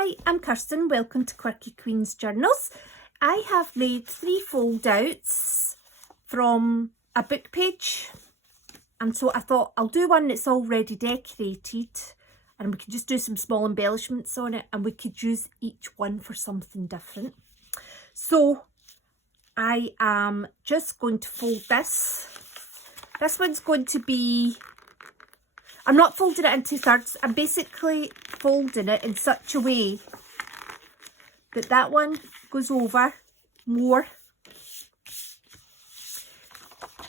Hi, I'm Kirsten. Welcome to Quirky Queen's Journals. I have made 3 fold-outs from a book page, and so I thought I'll do one that's already decorated and we can just do some small embellishments on it, and we could use each one for something different. So I am just going to fold this. This one's going to be, I'm not folding it into thirds, I'm basically folding it in such a way that that one goes over more.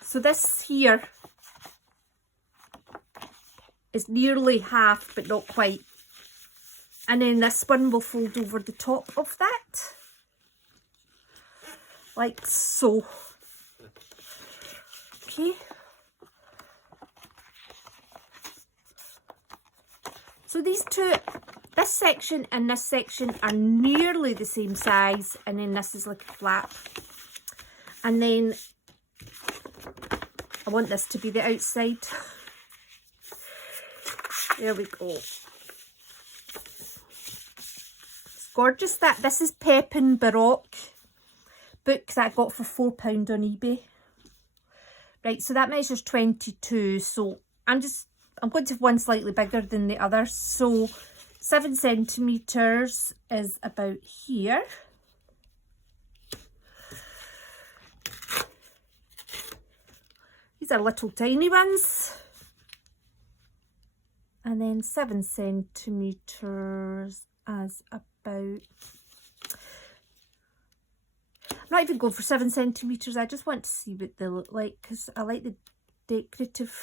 So this here is nearly half, but not quite. And then this one will fold over the top of that, like so. Okay. So these two, this section and this section are nearly the same size, and then this is like a flap. And then I want this to be the outside. There we go. It's gorgeous. This is Pepin Baroque book that I got for £4 on eBay. Right, so that measures 22. So I'm going to have one slightly bigger than the other. So 7 centimetres is about here. These are little tiny ones. And then 7 centimetres as about, I'm not even going for 7 centimetres, I just want to see what they look like because I like the decorative.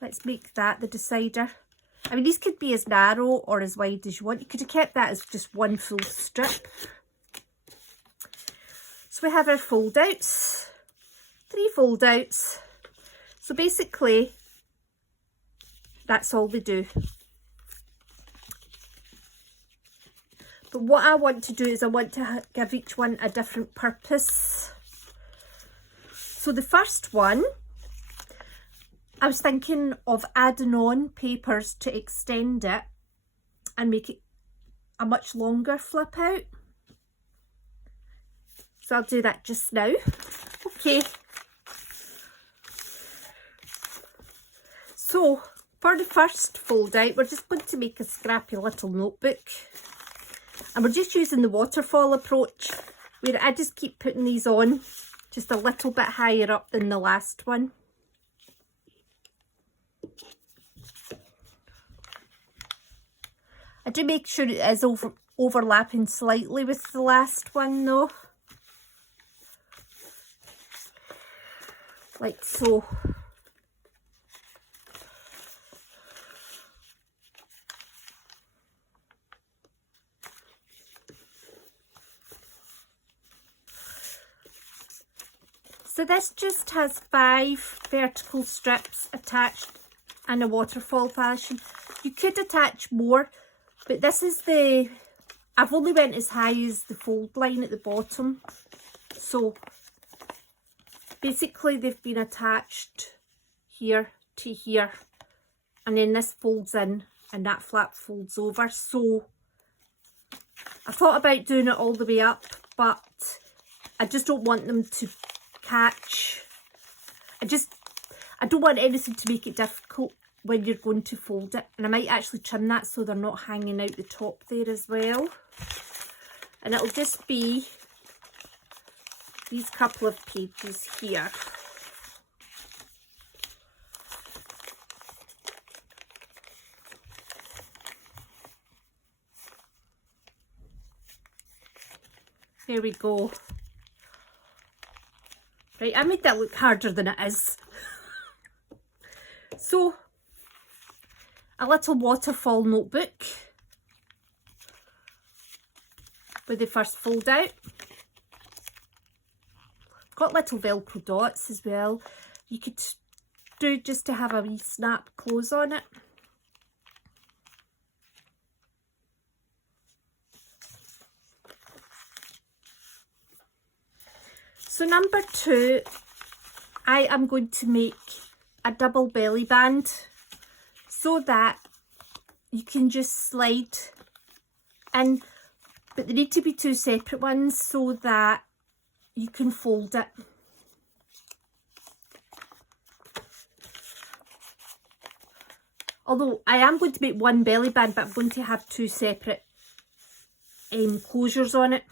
Let's make that the decider. I mean, these could be as narrow or as wide as you want. You could have kept that as just one full strip. So we have our fold outs, 3 fold outs. So basically, that's all they do. But what I want to do is I want to give each one a different purpose. So the first one, I was thinking of adding on papers to extend it and make it a much longer flip out. So I'll do that just now. Okay. So for the first fold out, we're just going to make a scrappy little notebook. And we're just using the waterfall approach, where I just keep putting these on just a little bit higher up than the last one. I do make sure it is overlapping slightly with the last one though. Like so. So this just has 5 vertical strips attached in a waterfall fashion. You could attach more, but this is I've only went as high as the fold line at the bottom. So basically they've been attached here to here, and then this folds in and that flap folds over. So I thought about doing it all the way up, but I just don't want them to catch. I don't want anything to make it difficult when you're going to fold it, and I might actually trim that so they're not hanging out the top there as well. And it'll just be these couple of pages here. There we go. Right, I made that look harder than it is. So, a little waterfall notebook with the first fold out. Got little Velcro dots as well. You could do just to have a wee snap close on it. So number 2, I am going to make a double belly band so that you can just slide in, but they need to be two separate ones so that you can fold it. Although I am going to make one belly band, but I'm going to have two separate closures on it.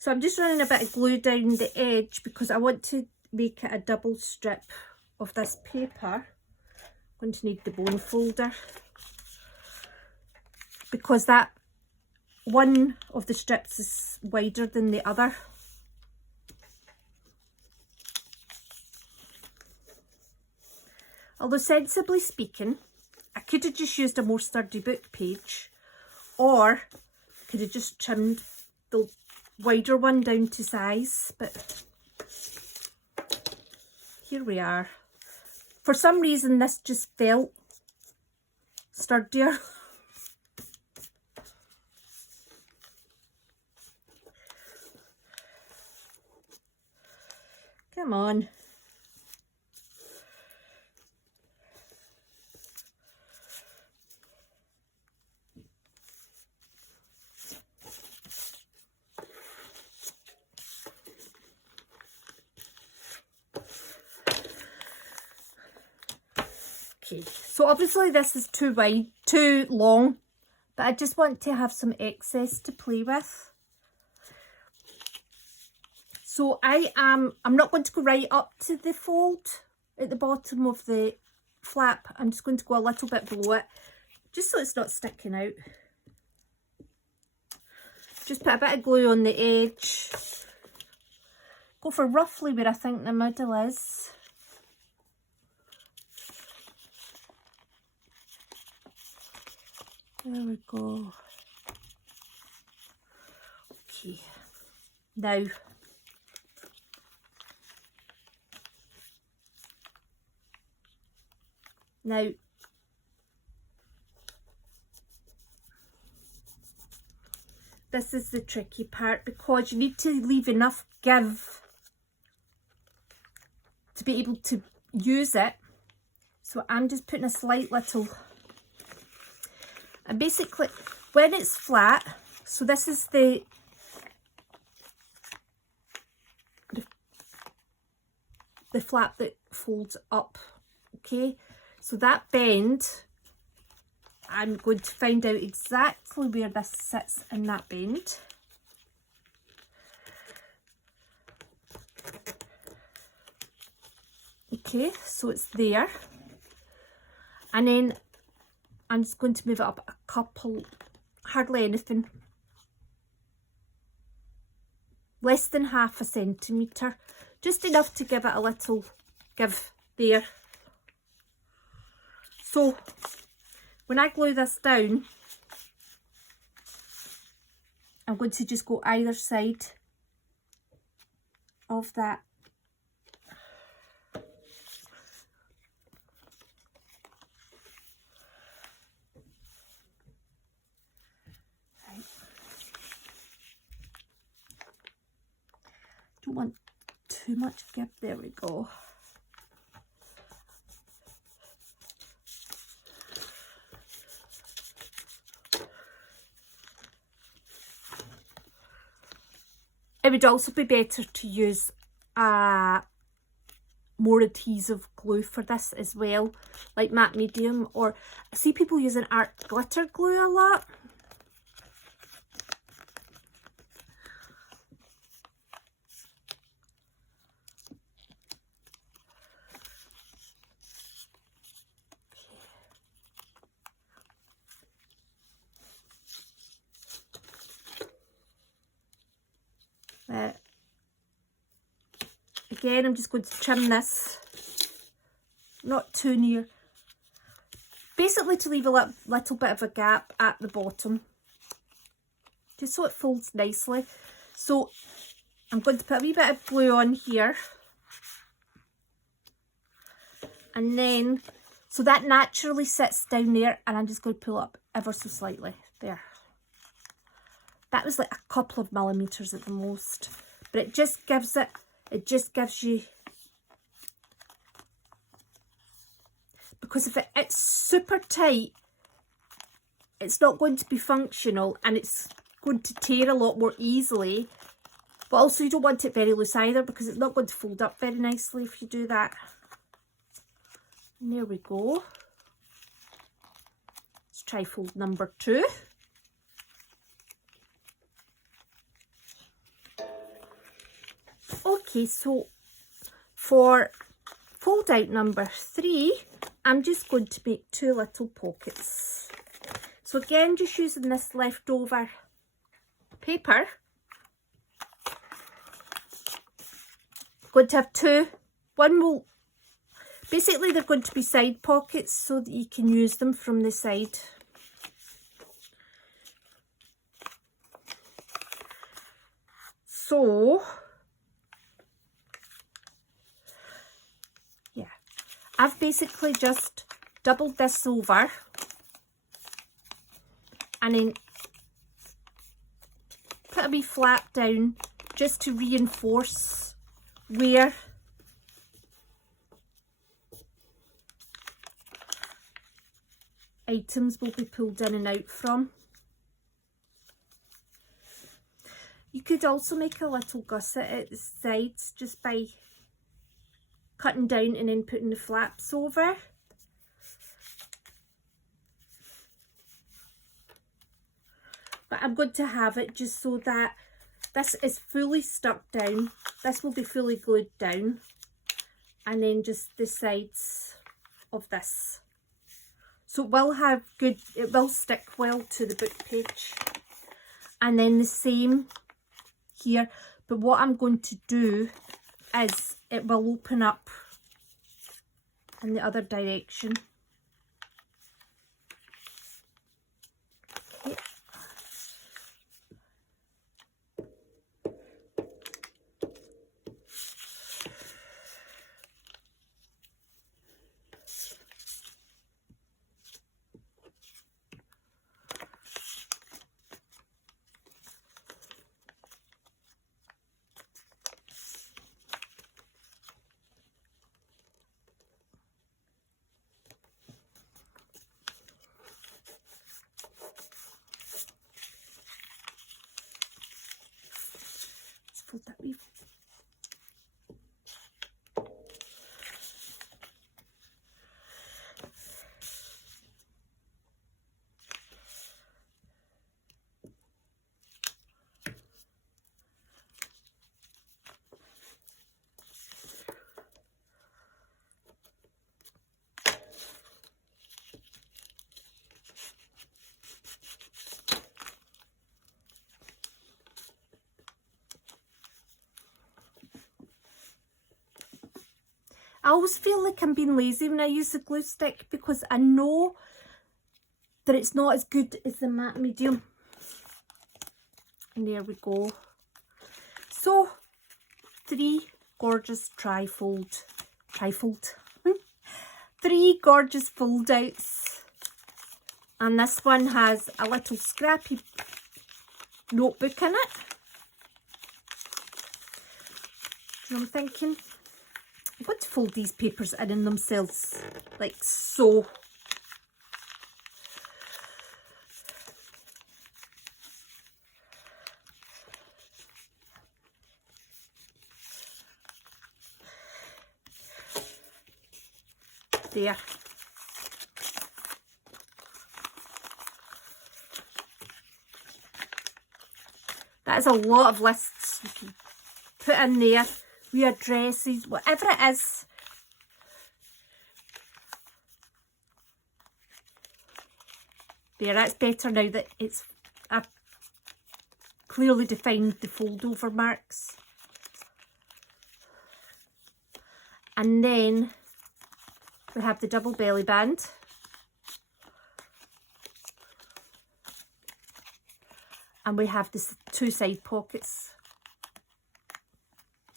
So I'm just running a bit of glue down the edge because I want to make it a double strip of this paper. I'm going to need the bone folder because that one of the strips is wider than the other. Although sensibly speaking, I could have just used a more sturdy book page, or could have just trimmed the wider one down to size, but here we are. For some reason this just felt sturdier. Come on. Okay, so obviously this is too wide, too long, but I just want to have some excess to play with. So I'm not going to go right up to the fold at the bottom of the flap. I'm just going to go a little bit below it, just so it's not sticking out. Just put a bit of glue on the edge. Go for roughly where I think the middle is. There we go. Okay, now this is the tricky part because you need to leave enough give to be able to use it. So I'm just putting a slight little. And basically, when it's flat, so this is the flap that folds up, okay? So that bend, I'm going to find out exactly where this sits in that bend. Okay, so it's there. And then I'm just going to move it up a couple, hardly anything, less than half a centimetre, just enough to give it a little give there. So when I glue this down, I'm going to just go either side of that. Don't want too much give. There we go. It would also be better to use more adhesive glue for this as well, like matte medium, or I see people using art glitter glue a lot. Again, I'm just going to trim this, not too near, basically to leave a little bit of a gap at the bottom, just so it folds nicely. So I'm going to put a wee bit of glue on here, and then, so that naturally sits down there, and I'm just going to pull up ever so slightly, there. That was like a couple of millimetres at the most, but it just gives you because if it's super tight, it's not going to be functional and it's going to tear a lot more easily. But also you don't want it very loose either, because it's not going to fold up very nicely if you do that. And there we go. Let's try fold number 2. Okay, so for fold out number 3, I'm just going to make 2 little pockets. So again, just using this leftover paper. Going to have 2. One will, basically they're going to be side pockets so that you can use them from the side. So, yeah, I've basically just doubled this over and then put a wee flap down just to reinforce where items will be pulled in and out from. You could also make a little gusset at the sides just by cutting down and then putting the flaps over. But I'm going to have it just so that this is fully stuck down. This will be fully glued down. And then just the sides of this. So it will have good, it will stick well to the book page. And then the same here. But what I'm going to do is it will open up in the other direction. Okay. Fold that wee. I always feel like I'm being lazy when I use the glue stick because I know that it's not as good as the matte medium. And there we go. So, 3 gorgeous trifold, 3 gorgeous fold outs. And this one has a little scrappy notebook in it. You know what I'm thinking? I'm going to fold these papers in themselves, like so. There. That is a lot of lists you can put in there. With addresses, whatever it is. There, that's better now that I've clearly defined the fold over marks. And then we have the double belly band. And we have the 2 side pockets.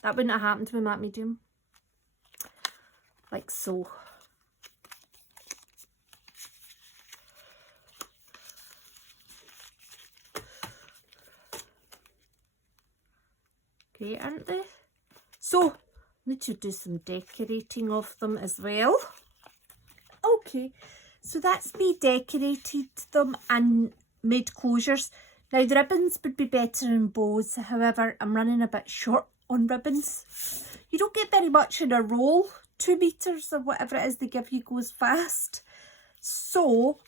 That wouldn't have happened with matte medium. Like so. Great, aren't they? So, I need to do some decorating of them as well. Okay, so that's me decorated them and made closures. Now the ribbons would be better in bows, however I'm running a bit short on ribbons. You don't get very much in a roll. 2 meters or whatever it is they give you goes fast. So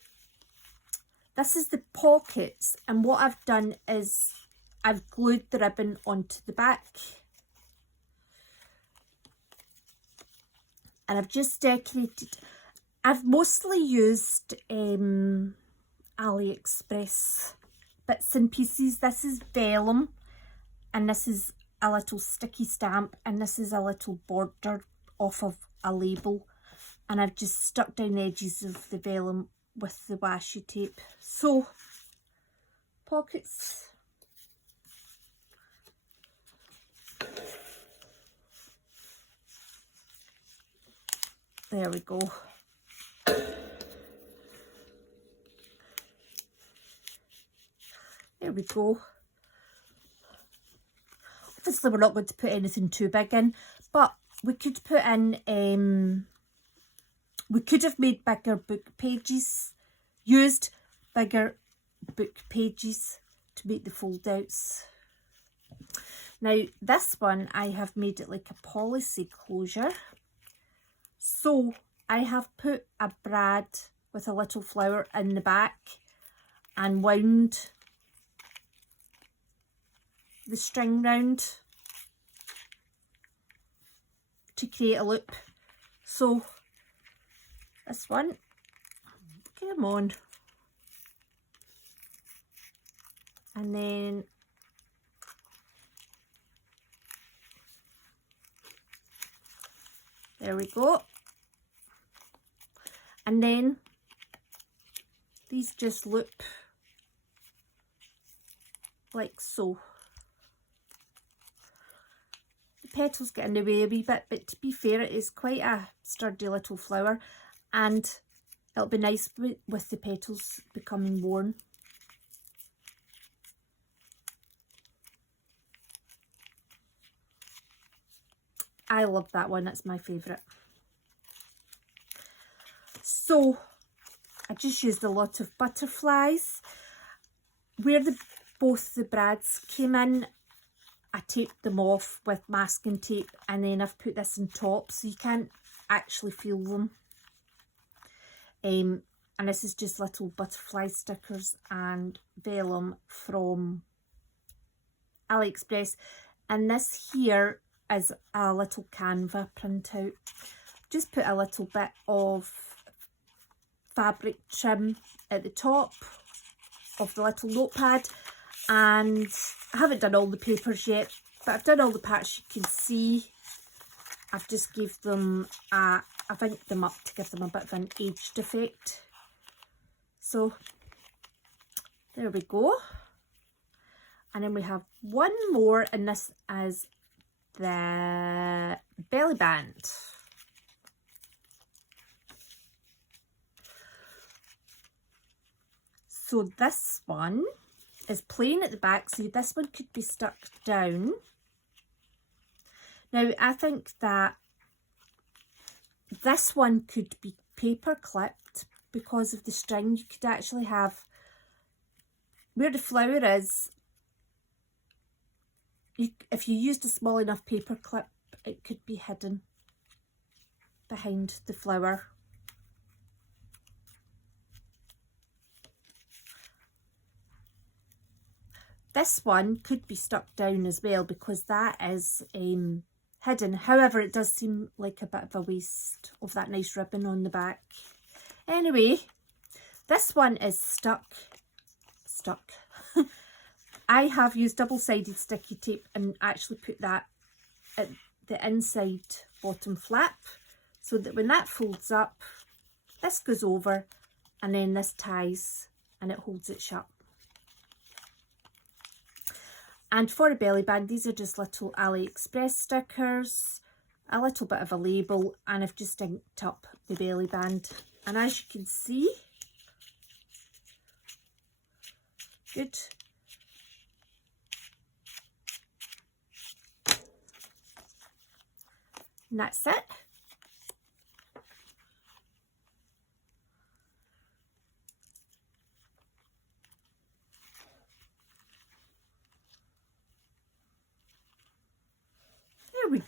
this is the pockets, and what I've done is I've glued the ribbon onto the back. And I've just decorated. I've mostly used AliExpress bits and pieces. This is vellum, and this is a little sticky stamp, and this is a little border off of a label, and I've just stuck down the edges of the vellum with the washi tape. So pockets. There we go. There we go. Obviously we're not going to put anything too big in, but we could put in, we could have made bigger book pages, used bigger book pages to make the fold outs. Now this one I have made it like a policy closure. So I have put a brad with a little flower in the back and wound the string round to create a loop. So this one, come on, and then there we go. And then these just loop like so. The petals get in the way a wee bit, but to be fair, it is quite a sturdy little flower, and it'll be nice with the petals becoming worn. I love that one, that's my favourite. So I just used a lot of butterflies. Where both the brads came in, I taped them off with masking tape, and then I've put this on top so you can't actually feel them. And this is just little butterfly stickers and vellum from AliExpress. And this here is a little Canva printout. Just put a little bit of fabric trim at the top of the little notepad, and I haven't done all the papers yet, but I've done all the parts you can see. I've just gave them I've inked them up to give them a bit of an aged effect. So there we go. And then we have one more, and this is the belly band. So this one is plain at the back, so this one could be stuck down. Now I think that this one could be paper clipped because of the string. You could actually have, where the flower is, if you used a small enough paper clip, it could be hidden behind the flower. This one could be stuck down as well because that is hidden. However, it does seem like a bit of a waste of that nice ribbon on the back. Anyway, this one is stuck. I have used double-sided sticky tape and actually put that at the inside bottom flap so that when that folds up, this goes over and then this ties and it holds it shut. And for a belly band, these are just little AliExpress stickers, a little bit of a label, and I've just inked up the belly band. And as you can see, good. And that's it.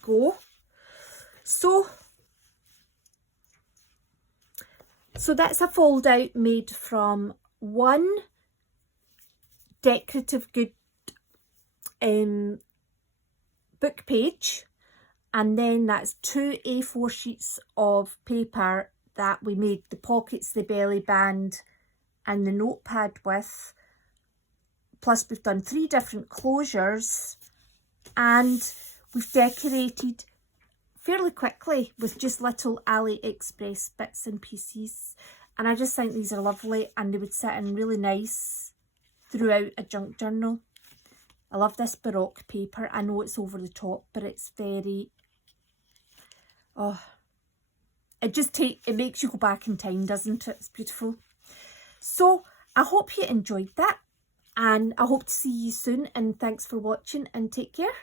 go. So that's a fold out made from one decorative good book page, and then that's 2 A4 sheets of paper that we made the pockets, the belly band and the notepad with. Plus we've done 3 different closures, and we've decorated fairly quickly with just little AliExpress bits and pieces. And I just think these are lovely, and they would sit in really nice throughout a junk journal. I love this Baroque paper. I know it's over the top, but it's very, oh, it makes you go back in time, doesn't it? It's beautiful. So I hope you enjoyed that, and I hope to see you soon, and thanks for watching, and take care.